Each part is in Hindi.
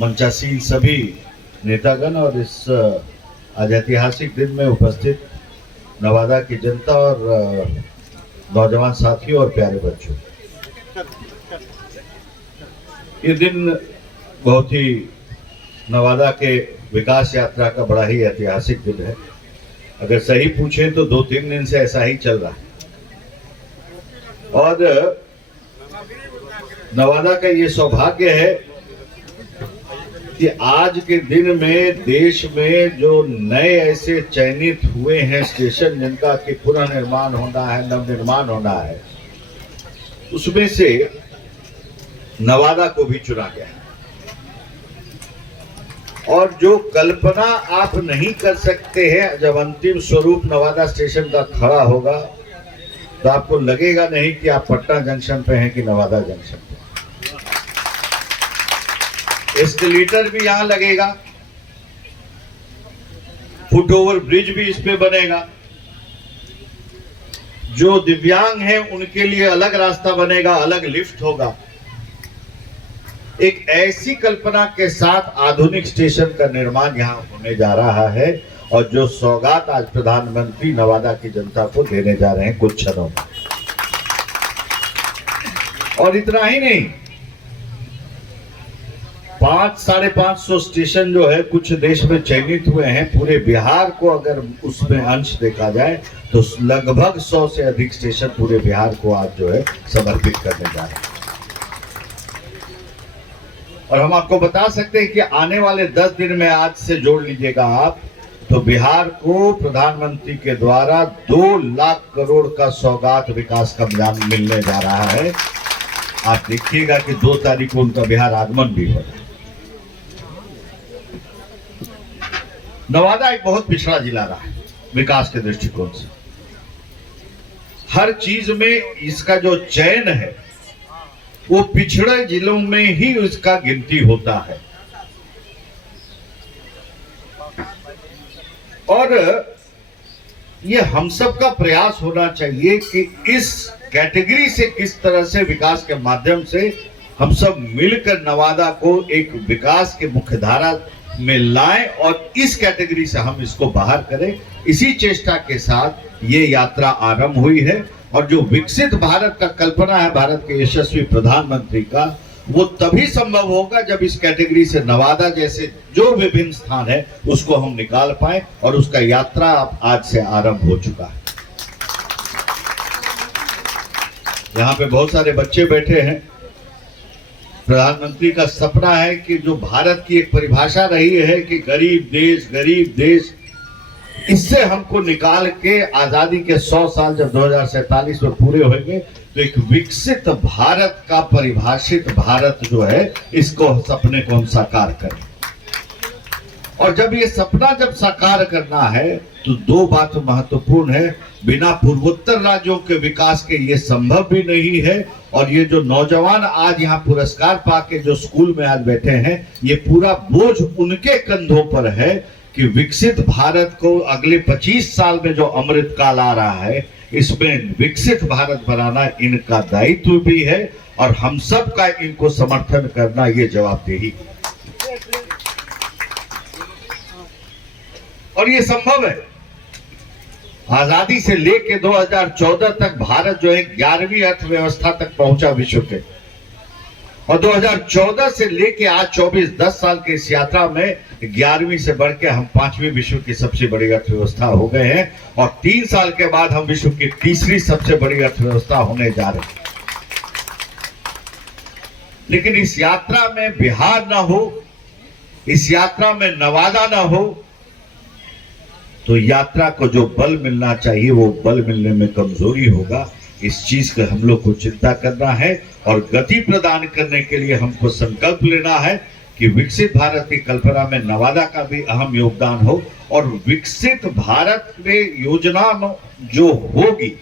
मंचासीन सभी नेतागण और इस आज ऐतिहासिक दिन में उपस्थित नवादा की जनता और नौजवान साथियों और प्यारे बच्चों, ये दिन बहुत ही नवादा के विकास यात्रा का बड़ा ही ऐतिहासिक दिन है। अगर सही पूछें तो 2-3 दिन से ऐसा ही चल रहा है और नवादा का ये सौभाग्य है कि आज के दिन में देश में जो नए ऐसे चयनित हुए हैं स्टेशन जिनका कि पुनर्निर्माण होना है, नवनिर्माण होना है, उसमें से नवादा को भी चुना गया है। और जो कल्पना आप नहीं कर सकते हैं, जब अंतिम स्वरूप नवादा स्टेशन का खड़ा होगा तो आपको लगेगा नहीं कि आप पटना जंक्शन पे हैं कि नवादा जंक्शन पे। एस्केलेटर भी यहां लगेगा, फुट ओवर ब्रिज भी इस पे बनेगा, जो दिव्यांग हैं उनके लिए अलग रास्ता बनेगा, अलग लिफ्ट होगा। एक ऐसी कल्पना के साथ आधुनिक स्टेशन का निर्माण यहां होने जा रहा है और जो सौगात आज प्रधानमंत्री नवादा की जनता को देने जा रहे हैं कुछ क्षणों में। और इतना ही नहीं, 500-550 स्टेशन जो है कुछ देश में चयनित हुए हैं। पूरे बिहार को अगर उसमें अंश देखा जाए तो लगभग 100 से अधिक स्टेशन पूरे बिहार को आज जो है समर्पित करने जा रहे हैं। और हम आपको बता सकते हैं कि आने वाले 10 दिन में आज से जोड़ लीजिएगा आप, तो बिहार को प्रधानमंत्री के द्वारा 2 लाख करोड़ का सौगात विकास का बयान मिलने जा रहा है। आप देखिएगा कि 2 तारीख को उनका बिहार आगमन भी होगा। नवादा एक बहुत पिछड़ा जिला रहा है विकास के दृष्टिकोण से। हर चीज में इसका जो चयन है वो पिछड़े जिलों में ही उसका गिनती होता है। और ये हम सब का प्रयास होना चाहिए कि इस कैटेगरी से किस तरह से विकास के माध्यम से हम सब मिलकर नवादा को एक विकास के मुख्यधारा में लाएं और इस कैटेगरी से हम इसको बाहर करें। इसी चेष्टा के साथ ये यात्रा आरंभ हुई है और जो विकसित भारत का कल्पना है भारत के यशस्वी प्रधानमंत्री का, वो तभी संभव होगा जब इस कैटेगरी से नवादा जैसे जो विभिन्न स्थान है उसको हम निकाल पाए और उसका यात्रा आज से आरंभ हो चुका है। यहाँ पे बहुत सारे बच्चे बैठे हैं। प्रधानमंत्री का सपना है कि जो भारत की एक परिभाषा रही है कि गरीब देश, इससे हमको निकाल के आजादी के 100 साल जब 2047 में पूरे होंगे तो एक विकसित भारत का परिभाषित भारत जो है इसको सपने को हम साकार करें। और जब ये सपना जब साकार करना है तो 2 बात महत्वपूर्ण है। बिना पूर्वोत्तर राज्यों के विकास के ये संभव भी नहीं है। और ये जो नौजवान आज यहाँ पुरस्कार पाके जो स्कूल में आज बैठे हैं, ये पूरा बोझ उनके कंधों पर है कि विकसित भारत को अगले 25 साल में जो अमृत काल आ रहा है इसमें विकसित भारत बनाना इनका दायित्व भी है और हम सब का इनको समर्थन करना ये जवाबदेही। और ये संभव है। आजादी से लेके 2014 तक भारत जो है 11वीं अर्थव्यवस्था तक पहुंचा विश्व के, और 2014 से लेके आज 10 साल के इस यात्रा में 11वीं से बढ़ के हम 5वीं विश्व की सबसे बड़ी अर्थव्यवस्था हो गए हैं और 3 साल के बाद हम विश्व की 3री सबसे बड़ी अर्थव्यवस्था होने जा रहे हैं। लेकिन इस यात्रा में बिहार ना हो, इस यात्रा में नवादा ना हो, तो यात्रा को जो बल मिलना चाहिए वो बल मिलने में कमजोरी होगा। इस चीज का हम लोग को चिंता करना है और गति प्रदान करने के लिए हमको संकल्प लेना है कि विकसित भारत की कल्पना में नवादा का भी अहम योगदान हो और विकसित भारत में योजना जो होगी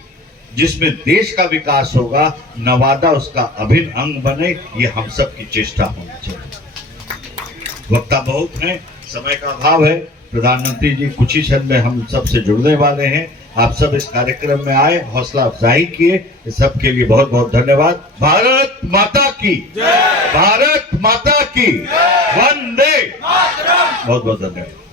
जिसमें देश का विकास होगा, नवादा उसका अभिन्न अंग बने, ये हम सब की चेष्टा होनी चाहिए। वक्ता बहुत हैं, समय का अभाव है। प्रधानमंत्री जी कुछ ही क्षण में हम सब से जुड़ने वाले हैं। आप सब इस कार्यक्रम में आए, हौसला अफजाई किए, इस सब के लिए बहुत बहुत धन्यवाद। भारत माता की जय। भारत माता की जय। बहुत बहुत धन्यवाद।